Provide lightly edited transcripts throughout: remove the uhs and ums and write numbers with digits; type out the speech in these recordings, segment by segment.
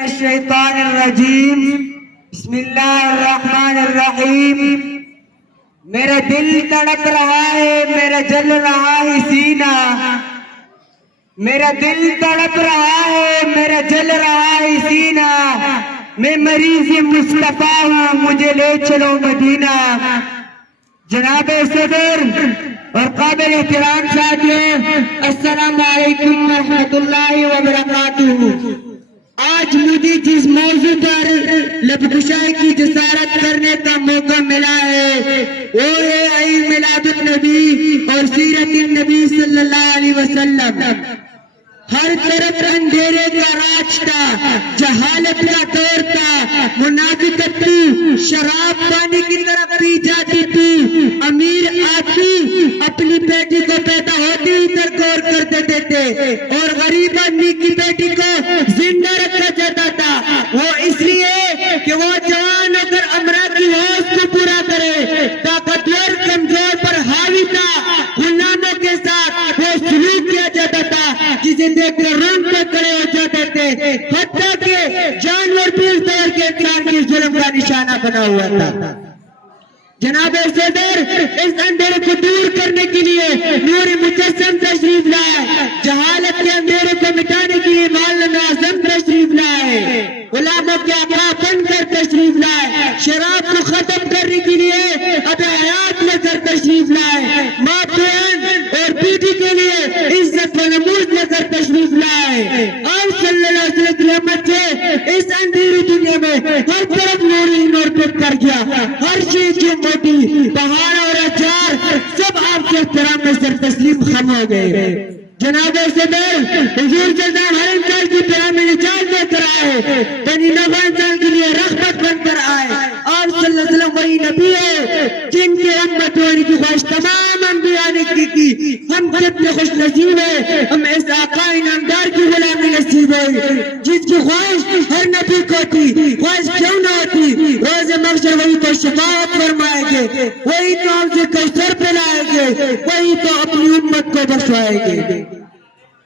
الشیطان الرجیم بسم اللہ الرحمن الرحیم۔ میرا دل تڑپ رہا ہے، میرا جل رہا ہے سینہ، میرا دل تڑپ رہا ہے، میرا جل رہا ہے سینہ، میں مریض مصطفیٰ ہوں، مجھے لے چلو مدینہ۔ جناب صدر اور قابل احترام ساتھیوں، السلام علیکم ورحمۃ اللہ وبرکاتہ۔ آج مجھے جس موضوع پر لبکشائی کی جسارت کرنے کا موقع ملا ہے وہ ہے عید میلاد النبی اور سیرت النبی صلی اللہ علیہ وسلم۔ ہر طرف اندھیرے کا راج تھا، جہالت کا دور تھا، منافقت تھی، شراب پانی کی طرف پی جاتی تھی، امیر آدمی اپنی بیٹی کو پیدا ہوتے ہی درگور کر دیتے تھے اور غریب آدمی کی بیٹی کو زندہ رکھا جاتا تھا، وہ اس لیے کہ وہ جوان اگر امرا کی ہوش کو پورا کرے، طاقتور کمزور پر حاوی تھا، غلاموں کے ساتھ وہ سلوک کیا جاتا تھا جسے دیکھ کر رنگ پہ کھڑے ہو جاتے تھے، حتیٰ کہ جانور بھی اس طرح کے انسان کی ظلم کا نشانہ بنا ہوا تھا۔ جناب صدر اس اندھیرے کو دور کرنے کے لیے نور مجسم تشریف لائے، جہالت کے اندھیرے کو مٹانے کے لیے مولانا اعظم تشریف لائے، غلاموں کے آقا بن کر تشریف لائے، شراب کو ختم کرنے کے لیے اب حیات لے کر تشریف لائے، ماں بہن اور بیٹی کے لیے عزت و نمود لے کر تشریف لائے۔ آپ صلی اللہ علیہ وسلم کی رحمت سے اس اندھیری دنیا میں ہر طرف نور ہی نور پہ کر گیا، ہر چیز جو موٹی پہاڑ اور اچار سب آپ کے احترام میں سر تسلیم خم ہو گئے۔ جناب صدر حضور جزان ہر انسان کی پیام میں نجات دے کر آئے، بنی نوع انسان کے لیے رحمت بن کر آئے۔ آپ صلی اللہ علیہ وسلم وہی نبی ہے جن کے امت ہونے کی خواہش تمام انبیاء نے کی۔ ہم کتنے خوش نصیب ہیں، ہم اس آقا انعامدار کی غلامی نصیب ہوئی جس کی خواہش ہر نبی کو تھی۔ خواہش کیوں نہ ہوتی؟ روز محشر وہی تو شفاعت فرمائیں گے، وہی تو ہم سے کوثر پلائیں گے، وہی تو اپنی امت کو بخشوائیں گے۔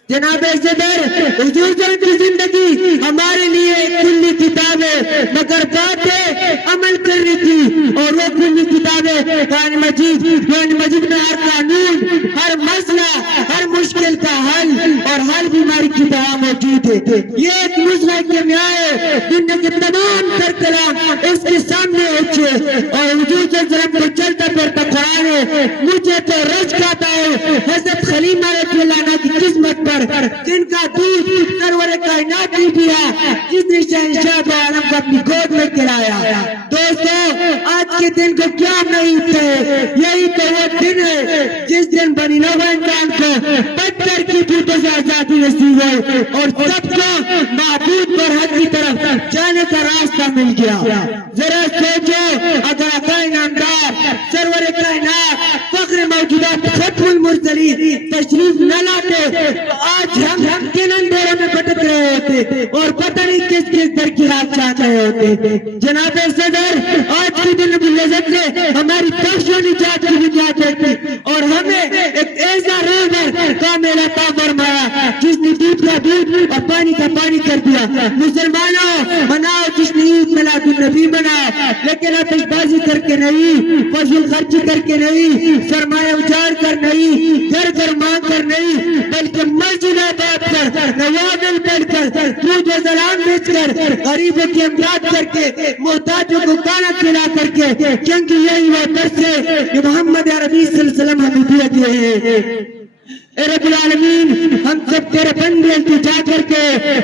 جناب صدر حضور کی زندگی ہمارے لیے کلی کتاب ہے، مگر باتیں عمل کرنی تھی، اور وہ کلی کتاب ہے قرآن مجید۔ قرآن مجید میں ہر قانون، ہر مسئلہ، ہر مشکل کا حل اور ہر بیماری کی دوا موجود ہے۔ یہ ایک مسئلہ کیمیا ہے، دنیا کے تمام تر کلام اس کے سامنے اچھے، اور حضور صلی اللہ علیہ وسلم کو چلتا پھرتا قرآن ہے۔ مجھے تو رشک آتا ہے حضرت خلیفہ رضی اللہ عنہ کی قسمت پر، جن کا دودھ سرور کائنات نے پیا، جس نے شہنشاہ دو عالم کو اپنی گود میں کرایا۔ دوستو آج کے دن کو کیا نہیں تھے، یہی تو وہ دن ہے جس دن بنی نوع انسان کو پتھر کی جوتوں سے آزادی نصیب ہوئی اور سب کو معبود پر حق کی طرف جانے کا راستہ مل گیا۔ ذرا سوچو اگر آقا انعامدار سرور کائنات فخر موجودات ختم المرسلین تشریف نہ لاتے تو آج ہم کن اندھیروں میں بھٹک رہے ہوتے اور پتہ نہیں کس کس در کی رات چاہ رہے ہوتے۔ جناب صدر آج کے دن کی لذت سے ہماری بخش و نجات کی بنیاد ہوتی اور ہمیں ایک ایسا رہبر کامل عطا فرمایا جس نے دودھ کا دودھ اور پانی کا پانی کر دیا۔ مسلمانوں مناؤ جشن عید میلاد النبی مناؤ، لیکن آتش بازی کر کے نہیں، فضول خرچی کر کے نہیں، سرمایہ اجاڑ کر نہیں، گھر گھر مانگ کر نہیں، بلکہ مسجد آباد کر، نوافل پڑھ کر، دودھ و سلام بیچ کر، غریبوں کی امداد کر کے، محتاجوں کو کھانا کھلا کر کے، کیونکہ یہی وہ درس ہے کہ محمد عربی صلی اللہ علیہ وسلم ہمیں دیا دیے ہیں۔ اے رب العالمین ہم سب تیرے بندے التجا کر کے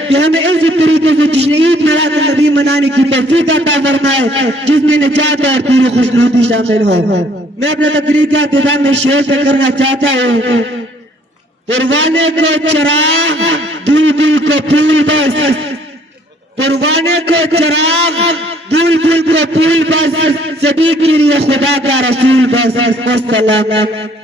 کہ ہمیں اسی طریقے سے جشن عید میلاد النبی منانے کی توفیق عطا فرمائے جس میں نجات اور تیری خوشنودی شامل ہو۔ میں اپنا تقریر کا اختتام میں شعر پہ کرنا چاہتا ہوں۔ پروانے کو چراغ دل دل کو پھول بس، پروانے کو چراغ دل دل کو پھول بس، سبھی کے لیے خدا کا رسول بس۔ والسلام۔